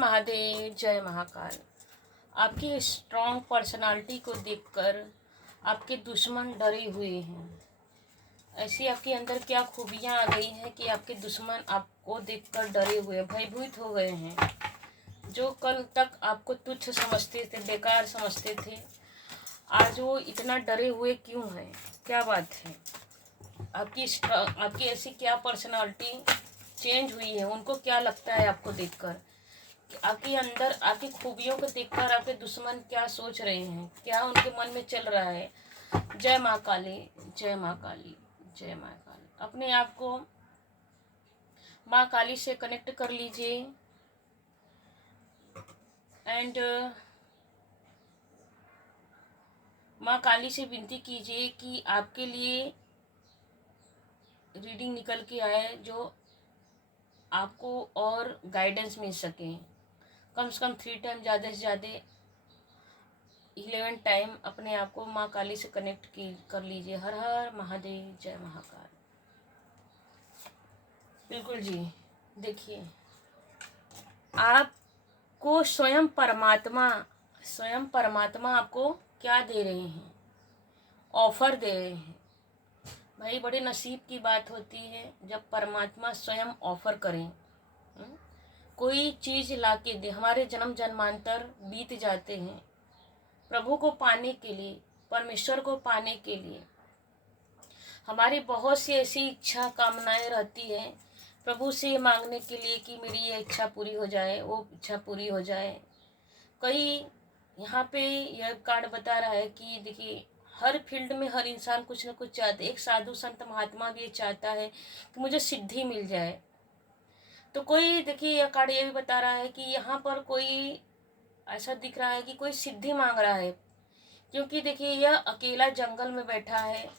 महादेव, जय महाकाल। आपकी strong personality को देखकर आपके दुश्मन डरे हुए हैं। ऐसी आपके अंदर क्या खूबियाँ आ गई हैं कि आपके दुश्मन आपको देखकर डरे हुए, भयभीत हो गए हैं। जो कल तक आपको तुच्छ समझते थे, बेकार समझते थे, आज वो इतना डरे हुए क्यों हैं? क्या बात है? आपकी ऐसी क्या पर्सनालिटी चेंज हुई है? उनको क्या लगता है आपको देखकर? आपके अंदर आपकी खूबियों को देखकर आपके दुश्मन क्या सोच रहे हैं? क्या उनके मन में चल रहा है? जय माँ काली, जय माँ काली, जय माँ काली। अपने आप को माँ काली से कनेक्ट कर लीजिए एंड माँ काली से विनती कीजिए कि आपके लिए रीडिंग निकल के आए, जो आपको और गाइडेंस मिल सके। कम से कम 3 टाइम, ज़्यादा से ज़्यादा 11 टाइम अपने आप को माँ काली से कनेक्ट कर लीजिए। हर हर महादेव, जय महाकाल। बिल्कुल जी। देखिए, आपको स्वयं परमात्मा आपको क्या दे रहे हैं? ऑफर दे रहे हैं। भाई, बड़े नसीब की बात होती है जब परमात्मा स्वयं ऑफर करें। कोई चीज़ ला के दे। हमारे जन्म जन्मांतर बीत जाते हैं प्रभु को पाने के लिए, परमेश्वर को पाने के लिए। हमारी बहुत सी ऐसी इच्छा कामनाएं रहती हैं प्रभु से मांगने के लिए कि मेरी ये इच्छा पूरी हो जाए, वो इच्छा पूरी हो जाए। कई यहाँ पे यह कार्ड बता रहा है कि देखिए, हर फील्ड में हर इंसान कुछ न कुछ चाहते। एक साधु संत महात्मा भी ये चाहता है कि मुझे सिद्धि मिल जाए। तो कोई, देखिए, यह कार्ड ये भी बता रहा है कि यहाँ पर कोई ऐसा दिख रहा है कि कोई सिद्धि मांग रहा है, क्योंकि देखिए यह अकेला जंगल में बैठा है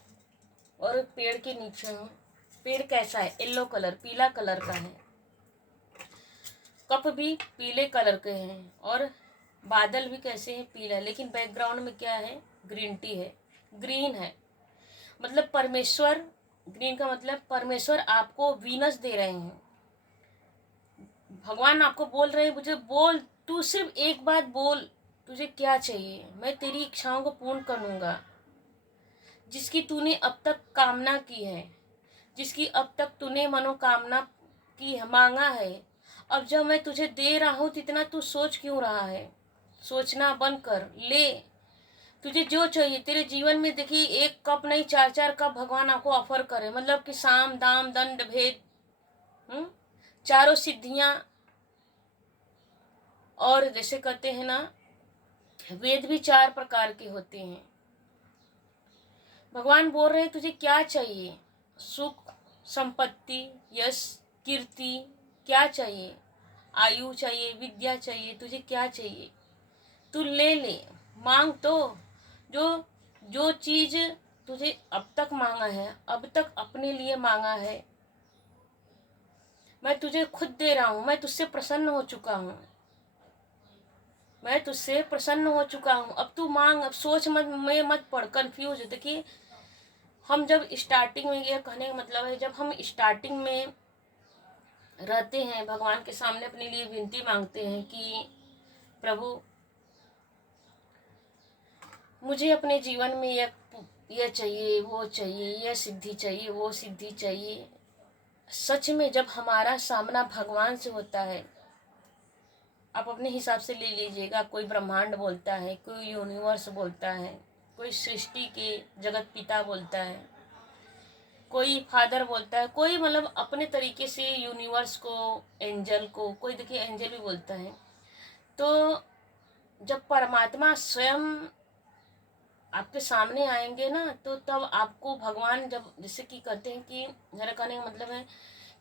और पेड़ के नीचे है। पेड़ कैसा है? येलो कलर, पीला कलर का है। कप भी पीले कलर के हैं और बादल भी कैसे हैं? पीला। लेकिन बैकग्राउंड में क्या है? ग्रीन टी है, ग्रीन है। मतलब परमेश्वर, ग्रीन का मतलब परमेश्वर आपको वीनस दे रहे हैं। भगवान आपको बोल रहे हैं, मुझे बोल, तू सिर्फ एक बात बोल, तुझे क्या चाहिए, मैं तेरी इच्छाओं को पूर्ण करूँगा। जिसकी तूने अब तक कामना की है, जिसकी अब तक तूने मनोकामना की मांगा है, अब जब मैं तुझे दे रहा हूँ तो इतना तू सोच क्यों रहा है? सोचना बंद कर, ले। तुझे जो चाहिए तेरे जीवन में, देखिए, एक कप नहीं, 4-4 कप भगवान आपको ऑफर करे। मतलब कि साम दाम दंड भेद, चारों सिद्धियां। और जैसे कहते हैं ना, वेद भी 4 प्रकार के होते हैं। भगवान बोल रहे हैं तुझे क्या चाहिए? सुख, संपत्ति, यश, कीर्ति, क्या चाहिए? आयु चाहिए, विद्या चाहिए, तुझे क्या चाहिए? तू ले ले, मांग। तो जो जो चीज तुझे अब तक मांगा है, अब तक अपने लिए मांगा है, मैं तुझे खुद दे रहा हूँ। मैं तुझसे प्रसन्न हो चुका हूँ, मैं तुझसे प्रसन्न हो चुका हूँ। अब तू मांग, अब सोच मत पड़, कंफ्यूज। देखिए, हम जब स्टार्टिंग में, यह कहने का मतलब है, जब हम स्टार्टिंग में रहते हैं, भगवान के सामने अपने लिए विनती मांगते हैं कि प्रभु, मुझे अपने जीवन में यह चाहिए, वो चाहिए, यह सिद्धि चाहिए, वो सिद्धि चाहिए। सच में जब हमारा सामना भगवान से होता है, आप अपने हिसाब से ले लीजिएगा। कोई ब्रह्मांड बोलता है, कोई यूनिवर्स बोलता है, कोई सृष्टि के जगत पिता बोलता है, कोई फादर बोलता है, कोई मतलब अपने तरीके से यूनिवर्स को, एंजल को, कोई देखिए एंजल भी बोलता है। तो जब परमात्मा स्वयं आपके सामने आएंगे ना, तो तब आपको भगवान, जब जैसे कि कहते हैं कि, मेरा कहने का मतलब है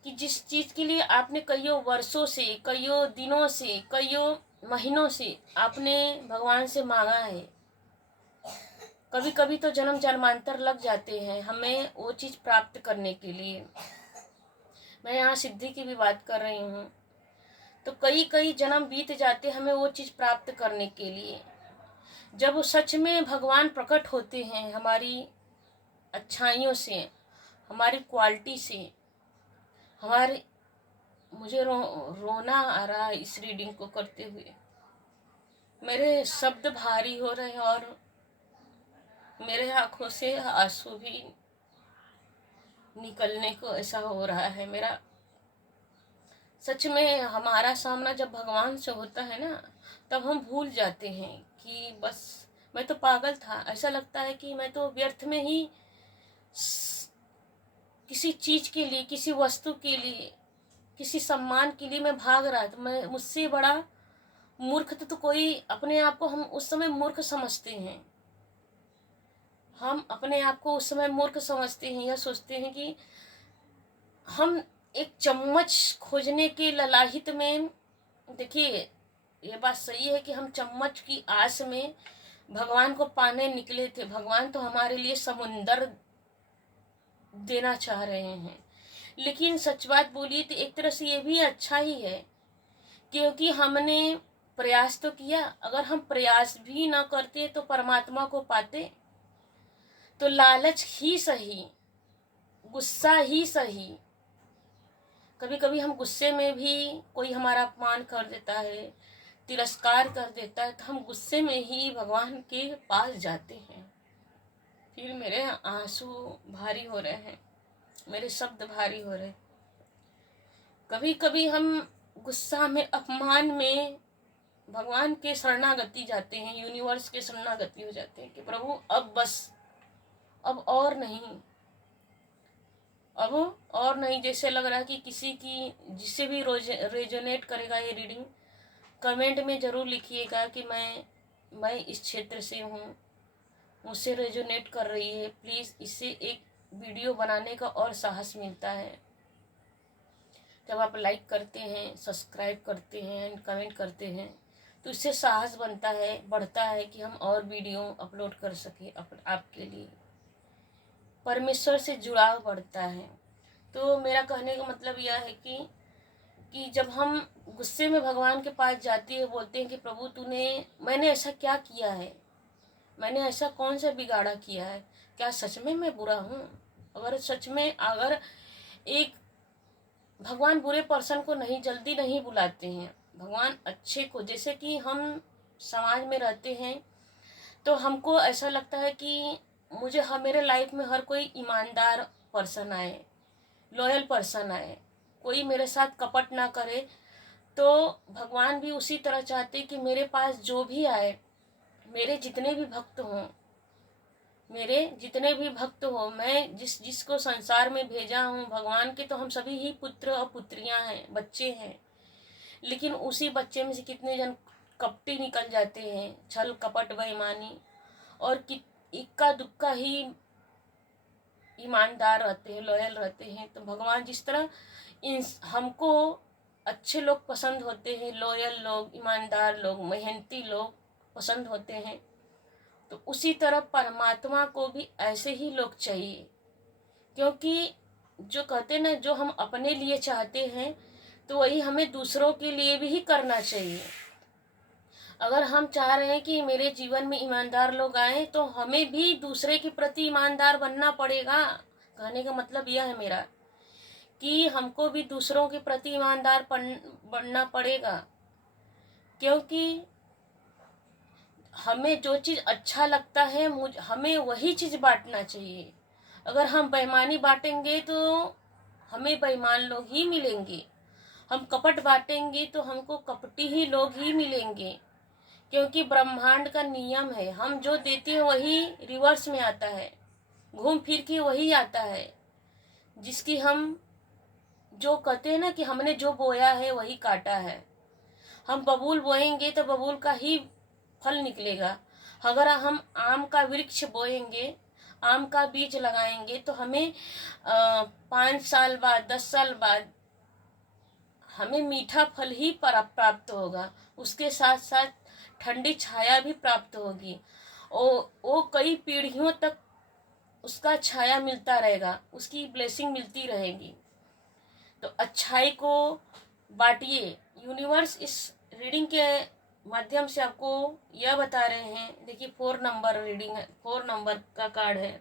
कि जिस चीज़ के लिए आपने कईयों वर्षों से, कईयों दिनों से, कईयों महीनों से आपने भगवान से मांगा है, कभी कभी तो जन्म जन्मांतर लग जाते हैं हमें वो चीज़ प्राप्त करने के लिए। मैं यहाँ सिद्धि की भी बात कर रही हूँ। तो कई कई जन्म बीत जाते हमें वो चीज़ प्राप्त करने के लिए। जब वो सच में भगवान प्रकट होते हैं हमारी अच्छाइयों से, हमारी क्वालिटी से, हमारे मुझे रोना आ रहा है इस रीडिंग को करते हुए। मेरे शब्द भारी हो रहे हैं और मेरे आंखों से आंसू भी निकलने को ऐसा हो रहा है मेरा। सच में हमारा सामना जब भगवान से होता है ना, तब हम भूल जाते हैं कि बस मैं तो पागल था। ऐसा लगता है कि मैं तो व्यर्थ में ही किसी चीज के लिए, किसी वस्तु के लिए, किसी सम्मान के लिए मैं भाग रहा था। मैं मुझसे बड़ा मूर्ख तो कोई, अपने आप को हम उस समय मूर्ख समझते हैं। हम अपने आप को उस समय मूर्ख समझते हैं, यह सोचते हैं कि हम एक चम्मच खोजने के ललाहित में, देखिए ये बात सही है कि हम चम्मच की आस में भगवान को पाने निकले थे। भगवान तो हमारे लिए समुंदर देना चाह रहे हैं। लेकिन सच बात बोलिए तो एक तरह से ये भी अच्छा ही है, क्योंकि हमने प्रयास तो किया। अगर हम प्रयास भी ना करते तो परमात्मा को पाते, तो लालच ही सही, गुस्सा ही सही, कभी कभी हम गुस्से में भी कोई हमारा अपमान कर देता है, तिरस्कार कर देता है, तो हम गुस्से में ही भगवान के पास जाते हैं। फिर मेरे आंसू भारी हो रहे हैं, मेरे शब्द भारी हो रहे हैं। कभी कभी हम गुस्सा में, अपमान में भगवान के शरणागति जाते हैं, यूनिवर्स के शरणागति हो जाते हैं कि प्रभु अब बस, अब और नहीं, अब और नहीं। जैसे लग रहा है कि किसी की, जिससे भी रेजोनेट करेगा ये रीडिंग, कमेंट में ज़रूर लिखिएगा कि मैं इस क्षेत्र से हूँ, मुझसे रेजोनेट कर रही है। प्लीज़, इससे एक वीडियो बनाने का और साहस मिलता है। जब आप लाइक करते हैं, सब्सक्राइब करते हैं एंड कमेंट करते हैं, तो इससे साहस बनता है, बढ़ता है कि हम और वीडियो अपलोड कर सकें आपके लिए। परमेश्वर से जुड़ाव बढ़ता है। तो मेरा कहने का मतलब यह है कि जब हम गुस्से में भगवान के पास जाते हैं, बोलते हैं कि प्रभु मैंने ऐसा क्या किया है, मैंने ऐसा कौन सा बिगाड़ा किया है, क्या सच में मैं बुरा हूँ? अगर सच में, अगर एक भगवान बुरे पर्सन को जल्दी नहीं बुलाते हैं, भगवान अच्छे को। जैसे कि हम समाज में रहते हैं तो हमको ऐसा लगता है कि मेरे लाइफ में हर कोई ईमानदार पर्सन आए, लॉयल पर्सन आए, कोई मेरे साथ कपट ना करे। तो भगवान भी उसी तरह चाहते कि मेरे पास जो भी आए, मेरे जितने भी भक्त हों, मैं जिसको संसार में भेजा हूँ भगवान के, तो हम सभी ही पुत्र और पुत्रियां हैं, बच्चे हैं। लेकिन उसी बच्चे में से कितने जन कपटी निकल जाते हैं, छल कपट बेईमानी, और इक्का दुक्का ही ईमानदार रहते हैं, लॉयल रहते हैं। तो भगवान जिस तरह हमको अच्छे लोग पसंद होते हैं, लॉयल लोग, ईमानदार लोग, मेहनती लोग पसंद होते हैं, तो उसी तरह परमात्मा को भी ऐसे ही लोग चाहिए। क्योंकि जो कहते ना, जो हम अपने लिए चाहते हैं तो वही हमें दूसरों के लिए भी ही करना चाहिए। अगर हम चाह रहे हैं कि मेरे जीवन में ईमानदार लोग आए, तो हमें भी दूसरे के प्रति ईमानदार बनना पड़ेगा। कहने का मतलब यह है मेरा कि हमको भी दूसरों के प्रति ईमानदार बनना पड़ेगा। क्योंकि हमें जो चीज़ अच्छा लगता है, हमें वही चीज़ बांटना चाहिए। अगर हम बेईमानी बांटेंगे तो हमें बेईमान लोग ही मिलेंगे, हम कपट बांटेंगे तो हमको कपटी ही लोग ही मिलेंगे। क्योंकि ब्रह्मांड का नियम है, हम जो देते हैं वही रिवर्स में आता है, घूम फिर के वही आता है। जिसकी हम, जो कहते हैं ना कि हमने जो बोया है वही काटा है। हम बबूल बोएंगे तो बबूल का ही फल निकलेगा। अगर हम आम का वृक्ष बोएंगे, आम का बीज लगाएंगे, तो हमें 5 साल बाद, 10 साल बाद हमें मीठा फल ही प्राप्त होगा। उसके साथ साथ ठंडी छाया भी प्राप्त होगी। वो कई पीढ़ियों तक उसका छाया मिलता रहेगा, उसकी ब्लेसिंग मिलती रहेगी। तो अच्छाई को बांटिए। यूनिवर्स इस रीडिंग के माध्यम से आपको यह बता रहे हैं। देखिए 4 नंबर रीडिंग है, 4 नंबर का कार्ड है।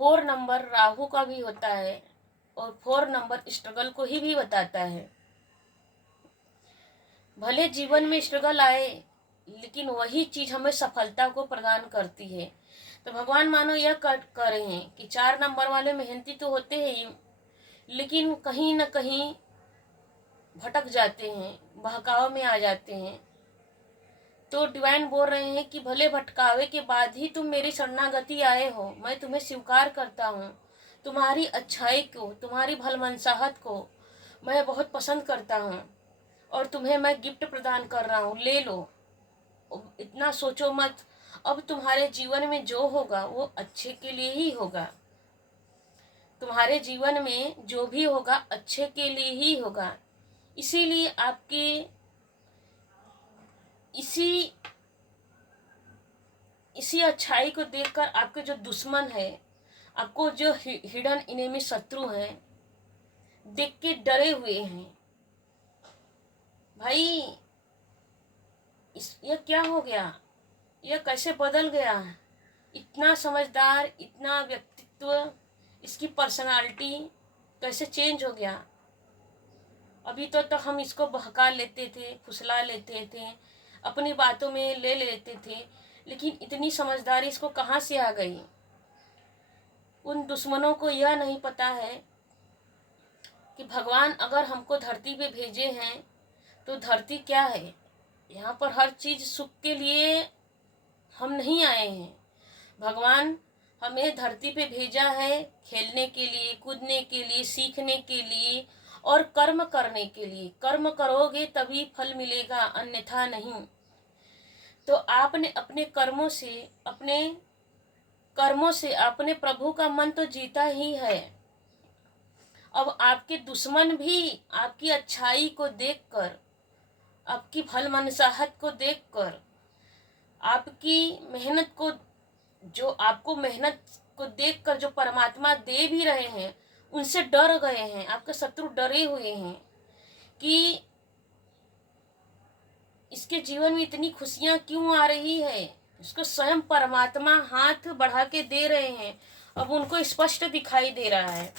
4 नंबर राहु का भी होता है, और 4 नंबर स्ट्रगल को ही भी बताता है। भले जीवन में स्ट्रगल आए, लेकिन वही चीज हमें सफलता को प्रदान करती है। तो भगवान मानो यह कर रहे हैं कि 4 नंबर वाले मेहनती तो होते हैं ही, लेकिन कहीं न कहीं भटक जाते हैं, बहकाव में आ जाते हैं। तो डिवाइन बोल रहे हैं कि भले भटकावे के बाद ही तुम मेरी शरणागति आए हो, मैं तुम्हें स्वीकार करता हूँ। तुम्हारी अच्छाई को, तुम्हारी भलमनसाहत को मैं बहुत पसंद करता हूँ और तुम्हें मैं गिफ्ट प्रदान कर रहा हूँ, ले लो। इतना सोचो मत। अब तुम्हारे जीवन में जो होगा वो अच्छे के लिए ही होगा। तुम्हारे जीवन में जो भी होगा अच्छे के लिए ही होगा। इसीलिए आपके इसी अच्छाई को देखकर आपके जो दुश्मन है, आपको जो हिडन इनेमी शत्रु हैं, देख के डरे हुए हैं। भाई ये क्या हो गया, यह कैसे बदल गया, इतना समझदार, इतना व्यक्तित्व, इसकी पर्सनालिटी कैसे चेंज हो गया। अभी तो हम इसको बहका लेते थे, फुसला लेते थे, अपनी बातों में ले लेते थे, लेकिन इतनी समझदारी इसको कहाँ से आ गई। उन दुश्मनों को यह नहीं पता है कि भगवान अगर हमको धरती पे भेजे हैं तो धरती क्या है। यहाँ पर हर चीज सुख के लिए हम नहीं आए हैं। भगवान हमें धरती पे भेजा है खेलने के लिए, कूदने के लिए, सीखने के लिए और कर्म करने के लिए। कर्म करोगे तभी फल मिलेगा, अन्यथा नहीं। तो आपने अपने कर्मों से अपने प्रभु का मन तो जीता ही है। अब आपके दुश्मन भी आपकी अच्छाई को देखकर, आपकी भलमनसाहत को देखकर, आपकी मेहनत को, जो आपको मेहनत को देखकर जो परमात्मा दे भी रहे हैं, उनसे डर गए हैं। आपके शत्रु डरे हुए हैं कि इसके जीवन में इतनी खुशियां क्यों आ रही है। इसको स्वयं परमात्मा हाथ बढ़ा के दे रहे हैं। अब उनको स्पष्ट दिखाई दे रहा है,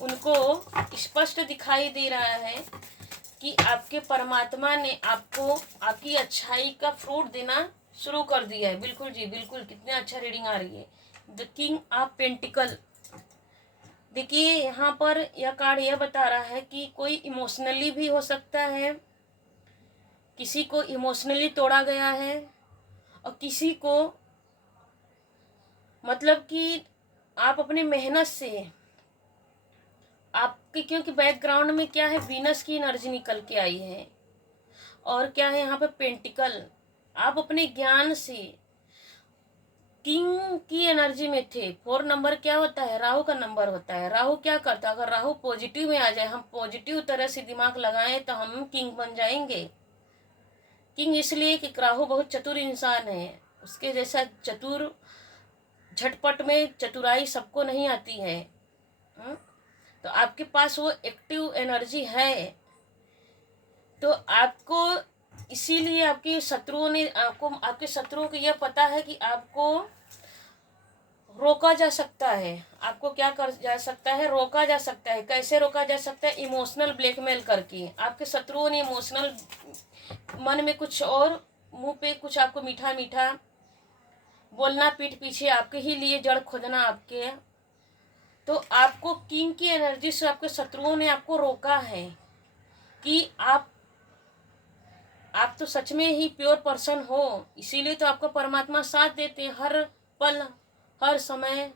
उनको स्पष्ट दिखाई दे रहा है कि आपके परमात्मा ने आपको आपकी अच्छाई का फ्रूट देना शुरू कर दिया है। बिल्कुल जी बिल्कुल, कितने अच्छा रीडिंग आ रही है। The king of pentacle. देखिए यहाँ पर यह कार्ड यह बता रहा है कि कोई इमोशनली भी हो सकता है, किसी को इमोशनली तोड़ा गया है, और किसी को मतलब कि आप अपनी मेहनत से, आपके क्योंकि बैकग्राउंड में क्या है, वीनस की एनर्जी निकल के आई है, और क्या है यहाँ पे पेंटिकल। आप अपने ज्ञान से किंग की एनर्जी में थे। 4 नंबर क्या होता है, राहु का नंबर होता है। राहु क्या करता है, अगर राहु पॉजिटिव में आ जाए, हम पॉजिटिव तरह से दिमाग लगाएं तो हम किंग बन जाएंगे। किंग इसलिए कि राहु बहुत चतुर इंसान है, उसके जैसा चतुर झटपट में चतुराई सबको नहीं आती है। तो आपके पास वो एक्टिव एनर्जी है। तो आपको इसीलिए आपके शत्रुओं ने आपके शत्रुओं को यह पता है कि आपको रोका जा सकता है। आपको क्या कर जा सकता है, रोका जा सकता है। कैसे रोका जा सकता है, इमोशनल ब्लैकमेल करके। आपके शत्रुओं ने इमोशनल मन में कुछ और, मुंह पे कुछ आपको मीठा मीठा बोलना, पीठ पीछे आपके ही लिए जड़ खोदना आपके। तो आपको किंग की एनर्जी से आपके शत्रुओं ने आपको रोका है कि आप तो सच में ही प्योर पर्सन हो। इसीलिए तो आपको परमात्मा साथ देते हैं हर पल, हर समय,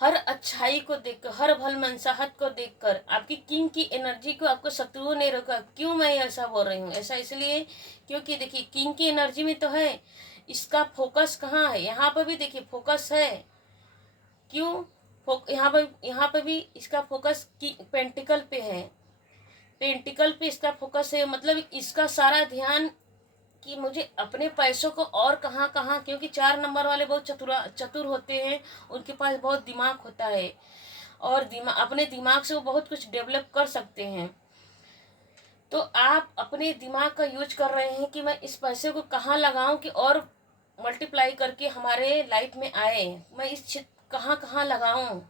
हर अच्छाई को देखकर, हर भलमनसाहत को देखकर। आपकी किंग की एनर्जी को आपको शत्रुओं ने रोका। क्यों मैं ऐसा बोल रही हूँ, ऐसा इसलिए क्योंकि देखिए किंग की एनर्जी में तो है, इसका फोकस कहाँ है, यहाँ पर भी देखिए फोकस है। क्यों यहाँ पर भी इसका फोकस पेंटिकल पे है। पेंटिकल पे इसका फोकस है, मतलब इसका सारा ध्यान कि मुझे अपने पैसों को और कहाँ कहाँ, क्योंकि 4 नंबर वाले बहुत चतुर होते हैं, उनके पास बहुत दिमाग होता है और अपने दिमाग से वो बहुत कुछ डेवलप कर सकते हैं। तो आप अपने दिमाग का यूज कर रहे हैं कि मैं इस पैसे को कहाँ लगाऊं कि और मल्टीप्लाई करके हमारे लाइफ में आए, मैं इस कहाँ कहाँ लगाऊं।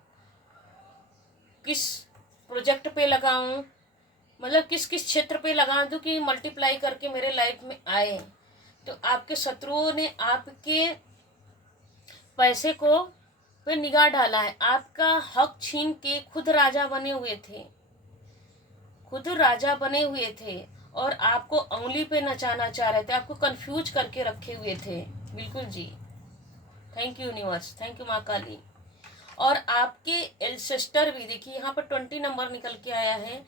किस प्रोजेक्ट पे लगाऊं, मतलब किस किस क्षेत्र पे लगा दूं कि मल्टीप्लाई करके मेरे लाइफ में आए। तो आपके शत्रुओं ने आपके पैसे को पे निगाह डाला है, आपका हक छीन के खुद राजा बने हुए थे, खुद राजा बने हुए थे और आपको उंगली पे नचाना चाह रहे थे, आपको कंफ्यूज करके रखे हुए थे। बिल्कुल जी। Thank you universe, thank you माँ काली। और आपके एल्सेस्टर भी देखिए यहाँ पर 20 नंबर निकल के आया है।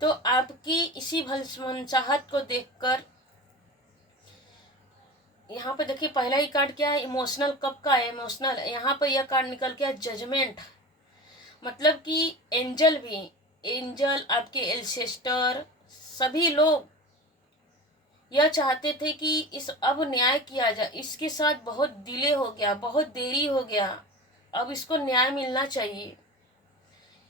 तो आपकी इसी मनचाहत को देखकर यहाँ पे देखिए पहला ही कार्ड क्या है, इमोशनल। कब का है इमोशनल, यहाँ पर यह कार्ड निकल के जजमेंट। मतलब कि एंजल भी, एंजल आपके एल्सेस्टर सभी लोग यह चाहते थे कि इस अब न्याय किया जाए, इसके साथ बहुत डिले हो गया, बहुत देरी हो गया, अब इसको न्याय मिलना चाहिए,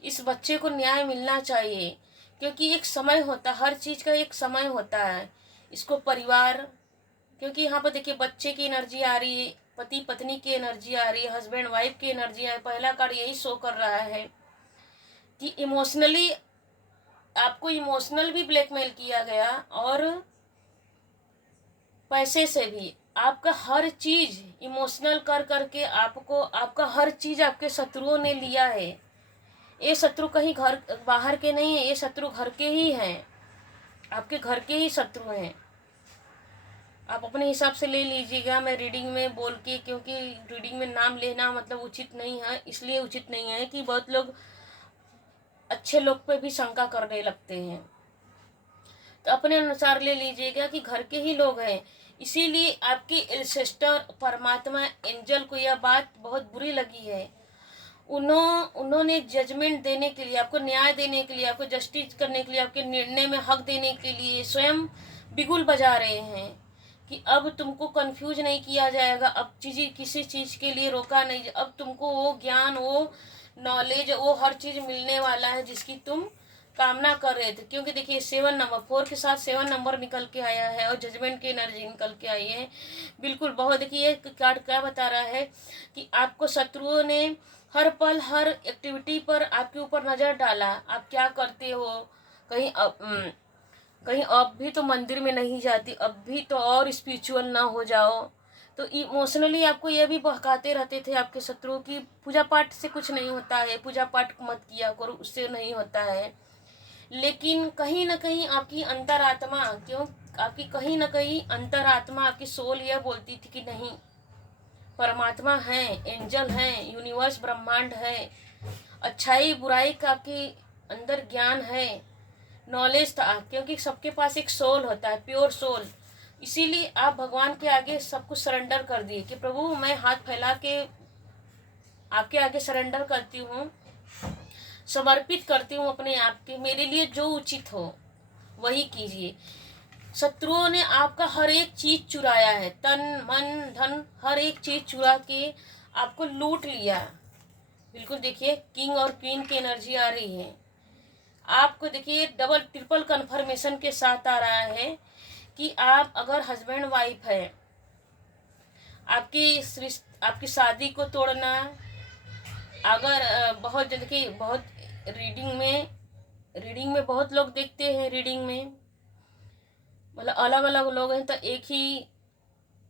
इस बच्चे को न्याय मिलना चाहिए। क्योंकि एक समय होता, हर चीज का एक समय होता है। इसको परिवार, क्योंकि यहाँ पर देखिए बच्चे की एनर्जी आ रही है, पति पत्नी की एनर्जी आ रही है, हस्बैंड वाइफ की एनर्जी है। पहला कार्ड यही शो कर रहा है कि इमोशनली आपको इमोशनल भी ब्लैकमेल किया गया और पैसे से भी। आपका हर चीज इमोशनल कर करके आपको, आपका हर चीज आपके शत्रुओं ने लिया है। ये शत्रु कहीं घर बाहर के नहीं है, ये शत्रु घर के ही हैं, आपके घर के ही शत्रु हैं। आप अपने हिसाब से ले लीजिएगा, मैं रीडिंग में बोल के, क्योंकि रीडिंग में नाम लेना मतलब उचित नहीं है, इसलिए उचित नहीं है कि बहुत लोग अच्छे लोग पे भी शंका करने लगते हैं। तो अपने अनुसार ले लीजिएगा कि घर के ही लोग हैं। इसीलिए आपके एंसेस्टर परमात्मा एंजल को यह बात बहुत बुरी लगी है। उन्होंने जजमेंट देने के लिए, आपको न्याय देने के लिए, आपको जस्टिस करने के लिए, आपके निर्णय में हक देने के लिए स्वयं बिगुल बजा रहे हैं कि अब तुमको कंफ्यूज नहीं किया जाएगा, अब किसी चीज के लिए रोका नहीं, अब तुमको वो ज्ञान, वो नॉलेज, वो हर चीज मिलने वाला है जिसकी तुम कामना कर रहे थे। क्योंकि देखिए 7 नंबर, 4 के साथ 7 नंबर निकल के आया है और जजमेंट की एनर्जी निकल के आई है। बिल्कुल बहुत, देखिए कार्ड क्या बता रहा है कि आपको शत्रुओं ने हर पल हर एक्टिविटी पर आपके ऊपर नजर डाला, आप क्या करते हो, कहीं कहीं अब भी तो मंदिर में नहीं जाती, अब भी तो और स्पिरिचुअल ना हो जाओ। तो इमोशनली आपको यह भी बहकाते रहते थे आपके शत्रु की पूजा पाठ से कुछ नहीं होता है, पूजा पाठ मत किया करो, उससे नहीं होता है। लेकिन कहीं ना कहीं आपकी अंतरात्मा, क्यों आपकी कहीं ना कहीं अंतरात्मा, आपकी सोल यह बोलती थी कि नहीं, परमात्मा है, एंजल है, यूनिवर्स ब्रह्मांड है, अच्छाई बुराई का आपके अंदर ज्ञान है, नॉलेज था। क्योंकि सबके पास एक सोल होता है, प्योर सोल। इसीलिए आप भगवान के आगे सब कुछ सरेंडर कर दिए कि प्रभु मैं हाथ फैला के आपके आगे सरेंडर करती हूँ, समर्पित करती हूँ अपने आप के, मेरे लिए जो उचित हो वही कीजिए। शत्रुओं ने आपका हर एक चीज चुराया है, तन मन धन हर एक चीज चुरा के आपको लूट लिया। बिल्कुल देखिए किंग और क्वीन की एनर्जी आ रही है आपको। देखिए डबल ट्रिपल कन्फर्मेशन के साथ आ रहा है कि आप अगर हस्बैंड वाइफ है, आपकी शादी को तोड़ना, अगर बहुत देखिए बहुत रीडिंग में बहुत लोग देखते हैं, रीडिंग में मतलब अलग अलग लोग हैं, तो एक ही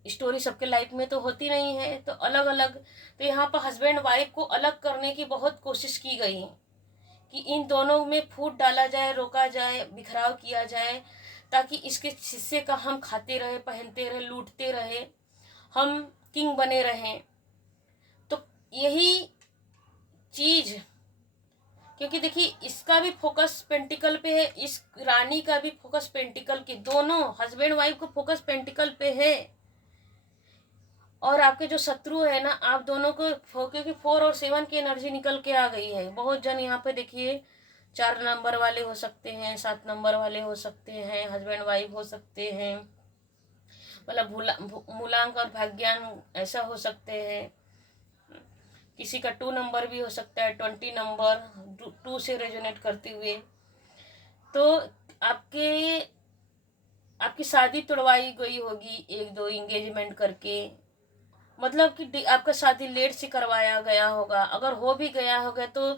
स्टोरी सबके लाइफ में तो होती नहीं है, तो अलग अलग। तो यहाँ पर हस्बैंड वाइफ को अलग करने की बहुत कोशिश की गई कि इन दोनों में फूट डाला जाए, रोका जाए, बिखराव किया जाए, ताकि इसके हिस्से का हम खाते रहे, पहनते रहे, लूटते रहे, हम किंग बने रहें। तो यही चीज, क्योंकि देखिए इसका भी फोकस पेंटिकल पे है, इस रानी का भी फोकस पेंटिकल के, दोनों हस्बैंड वाइफ को फोकस पेंटिकल पे है। और आपके जो शत्रु है ना, आप दोनों को, क्योंकि 4 और 7 की एनर्जी निकल के आ गई है। बहुत जन यहाँ पे देखिए 4 नंबर वाले हो सकते हैं, 7 नंबर वाले हो सकते हैं, हस्बैंड वाइफ हो सकते हैं, मतलब मूलांक और भाग्यान ऐसा हो सकते हैं। किसी का 2 नंबर भी हो सकता है, 20 नंबर 2 से रेजोनेट करते हुए। तो आपकी शादी तुड़वाई गई होगी, 1-2 इंगेजमेंट करके, मतलब कि आपका शादी लेट से करवाया गया होगा, अगर हो भी गया होगा तो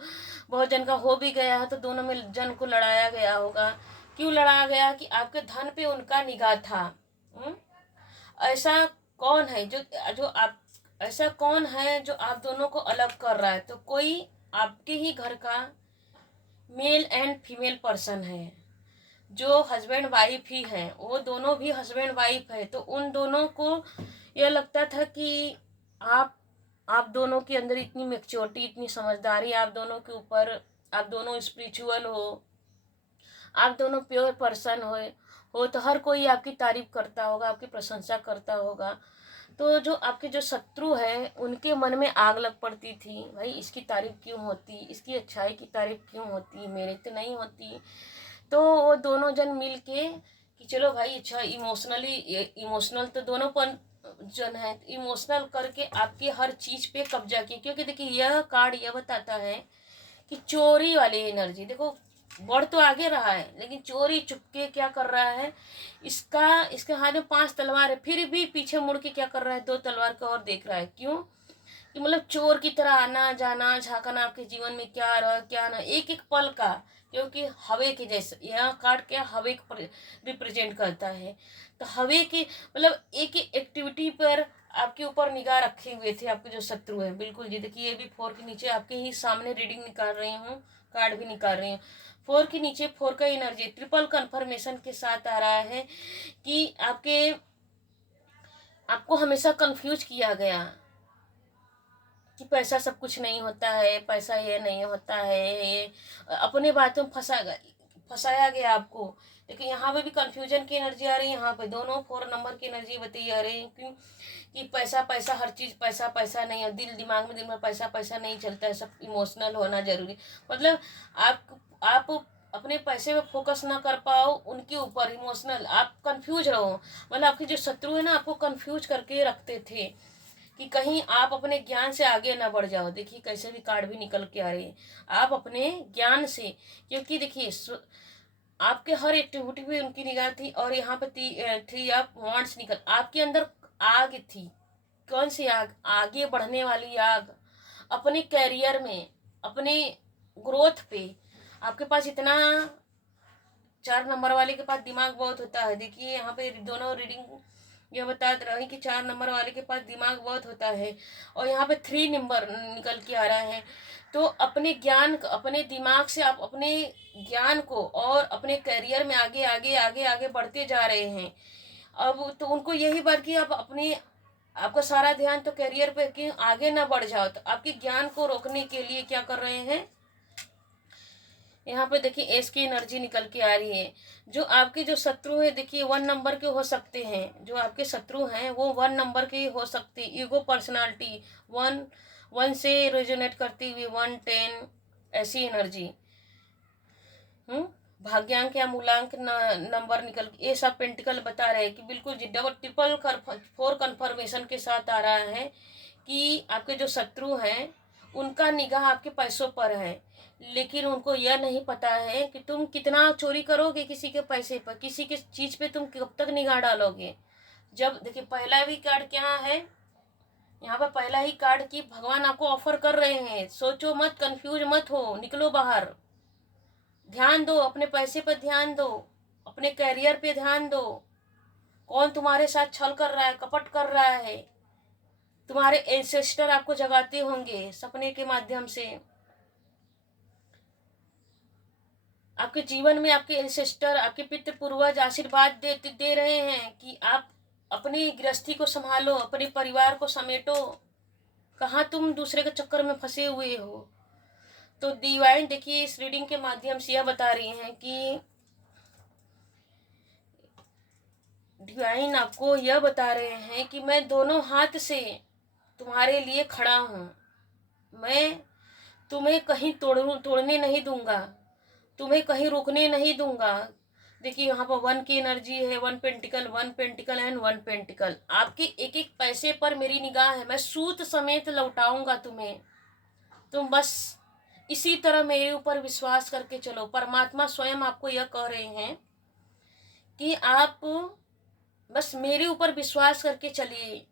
बहुत जन का हो भी गया है तो दोनों में जन को लड़ाया गया होगा। क्यों लड़ाया गया? कि आपके धन पे उनका निगाह था। हम्म? ऐसा कौन है जो जो आप ऐसा कौन है जो आप दोनों को अलग कर रहा है? तो कोई आपके ही घर का मेल एंड फीमेल पर्सन है, जो हस्बैंड वाइफ ही है, वो दोनों भी हस्बैंड वाइफ है। तो उन दोनों को यह लगता था कि आप आप दोनों के अंदर इतनी मैच्योरिटी, इतनी समझदारी आप दोनों के ऊपर, आप दोनों स्पिरिचुअल हो, आप दोनों प्योर पर्सन हो तो हर कोई आपकी तारीफ करता होगा, आपकी प्रशंसा करता होगा। तो जो आपके जो शत्रु है उनके मन में आग लग पड़ती थी, भाई इसकी तारीफ क्यों होती, इसकी अच्छाई की तारीफ क्यों होती, मेरे तो नहीं होती। तो वो दोनों जन मिल के कि चलो भाई अच्छा, इमोशनल तो दोनों पर जन है, इमोशनल करके आपकी हर चीज पे कब्जा किया। क्योंकि देखिए यह कार्ड यह बताता है कि चोरी वाली एनर्जी, देखो बढ़ तो आगे रहा है लेकिन चोरी चुपके क्या कर रहा है, इसके हाथ में 5 तलवार है, फिर भी पीछे मुड़ के क्या कर रहा है, 2 तलवार का और देख रहा है। क्यों? कि मतलब चोर की तरह आना जाना झांकना आपके जीवन में क्या रहा क्या ना, एक एक पल का। क्योंकि हवे के जैसे यह कार्ड क्या हवे को रिप्रेजेंट करता है। तो हवे की मतलब एक एक एक्टिविटी पर आपके ऊपर निगाह रखे हुए थे आपके जो शत्रु है। बिल्कुल जी, देखिए ये भी 4 के नीचे आपके ही सामने रीडिंग निकाल रही हूँ, कार्ड भी निकाल रही हूँ। 4 के नीचे 4 का एनर्जी ट्रिपल कंफर्मेशन के साथ आ रहा है कि आपको हमेशा कंफ्यूज किया गया कि पैसा सब कुछ नहीं होता है, पैसा ये नहीं होता है, ये अपने बातों में फंसाया गया आपको। लेकिन यहाँ पे भी कंफ्यूजन की एनर्जी आ रही है, यहाँ पे दोनों 4 नंबर की एनर्जी बताई जा रही है। क्यों? कि पैसा पैसा हर चीज पैसा पैसा नहीं है, दिल दिमाग में दिन में पैसा पैसा नहीं चलता है, सब इमोशनल होना जरूरी। मतलब आप अपने पैसे में फोकस ना कर पाओ, उनके ऊपर इमोशनल आप कंफ्यूज रहो। मतलब आपके जो शत्रु है ना आपको कंफ्यूज करके रखते थे कि कहीं आप अपने ज्ञान से आगे ना बढ़ जाओ। देखिए कैसे भी कार्ड भी निकल के आ रही है, आप अपने ज्ञान से। क्योंकि देखिए आपके हर एक्टिविटी पे उनकी निगाह थी। और यहाँ पे 3 ऑफ वांड्स निकल, आपके अंदर आग थी। कौन सी आग? आगे बढ़ने वाली आग, अपने कैरियर में, अपने ग्रोथ पे। आपके पास इतना 4 नंबर वाले के पास दिमाग बहुत होता है। देखिए यहाँ पे दोनों रीडिंग ये बता रही कि 4 नंबर वाले के पास दिमाग बहुत होता है। और यहाँ पे 3 नंबर निकल के आ रहा है। तो अपने ज्ञान, अपने दिमाग से आप अपने ज्ञान को और अपने करियर में आगे आगे आगे आगे बढ़ते जा रहे हैं। अब तो उनको यही बात कि आप अपने आपका सारा ध्यान तो करियर पे कि आगे ना बढ़ जाओ, तो आपके ज्ञान को रोकने के लिए क्या कर रहे हैं। यहाँ पे देखिए एस की एनर्जी निकल के आ रही है। जो आपके जो शत्रु है देखिए 1 नंबर के हो सकते हैं, जो आपके शत्रु हैं वो 1 नंबर के हो सकते। ईगो पर्सनालिटी 1 से रेजोनेट करती हुई 1 10 ऐसी एनर्जी। भाग्यांक या मूलांक नंबर निकल ये सब पेंटिकल बता रहे हैं कि बिल्कुल जी डबल ट्रिपल 4 कन्फर्मेशन के साथ आ रहा है कि आपके जो शत्रु हैं उनका निगाह आपके पैसों पर है। लेकिन उनको यह नहीं पता है कि तुम कितना चोरी करोगे किसी के पैसे पर, किसी के चीज पे तुम कब तक निगाह डालोगे। जब देखिए पहला भी कार्ड क्या है, यहाँ पर पहला ही कार्ड की भगवान आपको ऑफर कर रहे हैं, सोचो मत, कंफ्यूज मत हो, निकलो बाहर, ध्यान दो, अपने पैसे पर ध्यान दो, अपने कैरियर पे ध्यान दो। कौन तुम्हारे साथ छल कर रहा है, कपट कर रहा है? तुम्हारे एंसेस्टर आपको जगाते होंगे सपने के माध्यम से। आपके जीवन में आपके एंसेस्टर, आपके पितृ पूर्वज आशीर्वाद दे रहे हैं कि आप अपनी गृहस्थी को संभालो, अपने परिवार को समेटो। कहाँ तुम दूसरे के चक्कर में फंसे हुए हो। तो डिवाइन देखिए इस रीडिंग के माध्यम से यह बता रही हैं कि डिवाइन आपको यह बता रहे हैं कि मैं दोनों हाथ से तुम्हारे लिए खड़ा हूँ। मैं तुम्हें कहीं तोड़ने नहीं दूंगा, तुम्हें कहीं रुकने नहीं दूंगा। देखिए यहाँ पर 1 की एनर्जी है, 1 पेंटिकल 1 पेंटिकल एंड 1 पेंटिकल। आपके एक एक पैसे पर मेरी निगाह है, मैं सूत समेत लौटाऊंगा तुम्हें। तुम बस इसी तरह मेरे ऊपर विश्वास करके चलो। परमात्मा स्वयं आपको यह कह रहे हैं कि आप बस मेरे ऊपर विश्वास करके चलिए।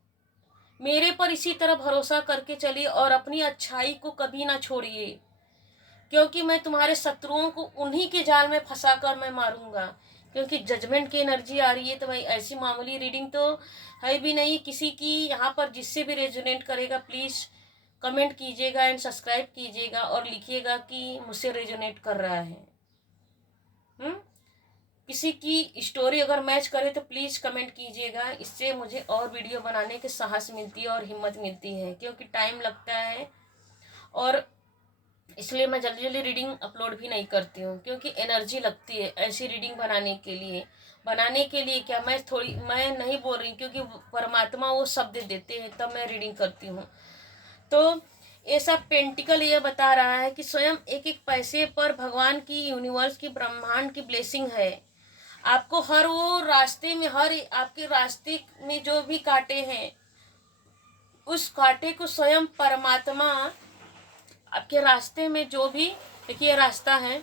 मेरे पर इसी तरह भरोसा करके चलिए और अपनी अच्छाई को कभी ना छोड़िए, क्योंकि मैं तुम्हारे शत्रुओं को उन्हीं के जाल में फंसा कर मैं मारूंगा। क्योंकि जजमेंट की एनर्जी आ रही है, तो भाई ऐसी मामूली रीडिंग तो है भी नहीं किसी की। यहाँ पर जिससे भी रेजोनेट करेगा प्लीज़ कमेंट कीजिएगा एंड सब्सक्राइब कीजिएगा और लिखिएगा कि मुझसे रेजोनेट कर रहा है। किसी की स्टोरी अगर मैच करे तो प्लीज़ कमेंट कीजिएगा, इससे मुझे और वीडियो बनाने के साहस मिलती है और हिम्मत मिलती है, क्योंकि टाइम लगता है और इसलिए मैं जल्दी जल्दी रीडिंग अपलोड भी नहीं करती हूँ, क्योंकि एनर्जी लगती है ऐसी रीडिंग बनाने के लिए। क्या मैं नहीं बोल रही, क्योंकि परमात्मा वो शब्द देते हैं तब मैं रीडिंग करती हूँ। तो ये सब पेंटिकल ये बता रहा है कि स्वयं एक एक पैसे पर भगवान की, यूनिवर्स की, ब्रह्मांड की ब्लेसिंग है। आपको हर वो रास्ते में, हर आपके रास्ते में जो भी कांटे हैं, उस कांटे को स्वयं परमात्मा आपके रास्ते में जो भी, देखिए रास्ता है,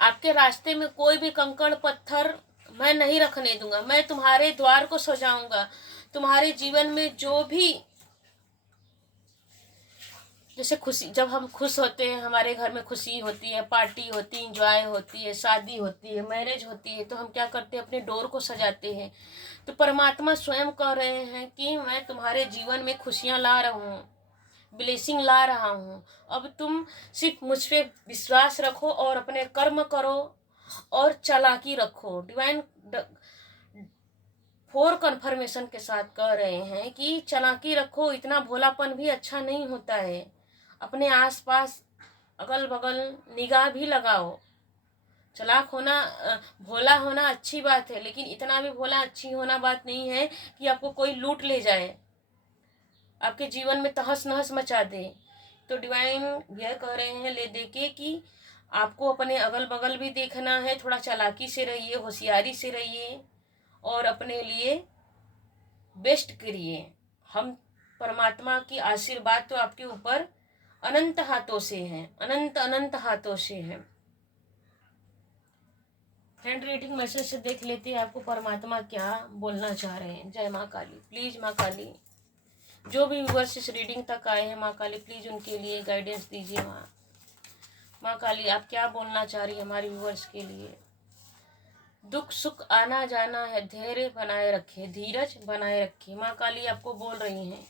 आपके रास्ते में कोई भी कंकड़ पत्थर मैं नहीं रखने दूंगा। मैं तुम्हारे द्वार को सजाऊंगा। तुम्हारे जीवन में जो भी, जैसे खुशी, जब हम खुश होते हैं, हमारे घर में खुशी होती है, पार्टी होती है, इंजॉय होती है, शादी होती है, मैरिज होती है, तो हम क्या करते हैं, अपने डोर को सजाते हैं। तो परमात्मा स्वयं कह रहे हैं कि मैं तुम्हारे जीवन में खुशियां ला रहा हूँ, ब्लेसिंग ला रहा हूँ। अब तुम सिर्फ मुझ पे विश्वास रखो और अपने कर्म करो और चालाकी रखो। डिवाइन 4 कन्फर्मेशन के साथ कह रहे हैं कि चालाकी रखो। इतना भोलापन भी अच्छा नहीं होता है। अपने आसपास अगल बगल निगाह भी लगाओ। चालाक होना, भोला होना अच्छी बात है, लेकिन इतना भी भोला अच्छी होना बात नहीं है कि आपको कोई लूट ले जाए, आपके जीवन में तहस नहस मचा दे। तो डिवाइन यह कह रहे हैं ले दे के कि आपको अपने अगल बगल भी देखना है। थोड़ा चालाकी से रहिए, होशियारी से रहिए और अपने लिए बेस्ट करिए। हम परमात्मा की आशीर्वाद तो आपके ऊपर अनंत हाथों से है, अनंत अनंत हाथों से है। हैंड रेटिंग मैसेज से देख लेते हैं आपको परमात्मा क्या बोलना चाह रहे हैं। जय माँ काली। प्लीज माँ काली, जो भी व्यूअर्स इस रीडिंग तक आए हैं, माँ काली प्लीज उनके लिए गाइडेंस दीजिए। माँ काली आप क्या बोलना चाह रही है हमारे व्यूअर्स के लिए। दुख सुख आना जाना है, धैर्य बनाए रखे, धीरज बनाए रखिए। माँ काली आपको बोल रही हैं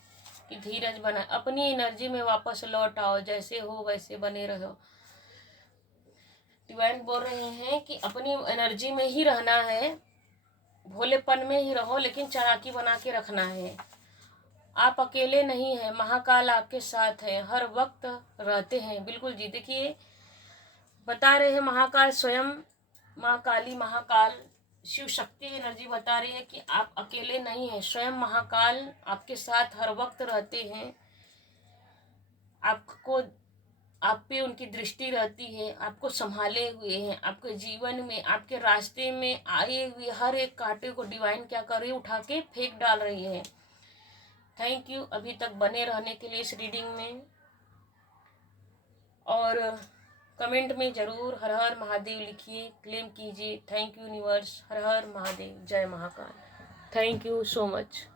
कि धीरज बनाए, अपनी एनर्जी में वापस लौट आओ, जैसे हो वैसे बने रहो। डिवाइन बोल रहे हैं कि अपनी एनर्जी में ही रहना है, भोलेपन में ही रहो, लेकिन चालाकी बना के रखना है। आप अकेले नहीं हैं, महाकाल आपके साथ है, हर वक्त रहते हैं। बिल्कुल जी, देखिए बता रहे हैं महाकाल स्वयं, माँ काली, महाकाल, शिव शक्ति एनर्जी बता रही है कि आप अकेले नहीं हैं। स्वयं महाकाल आपके साथ हर वक्त रहते हैं। आपको, आप पे उनकी दृष्टि रहती है, आपको संभाले हुए हैं। आपके जीवन में, आपके रास्ते में आए हुए हर एक कांटे को डिवाइन क्या कर रही है, उठा के फेंक डाल रही है। थैंक यू अभी तक बने रहने के लिए इस रीडिंग में, और कमेंट में ज़रूर हर हर महादेव लिखिए, क्लेम कीजिए। थैंक यू यूनिवर्स, हर हर महादेव, जय Mahakal. Thank you so much.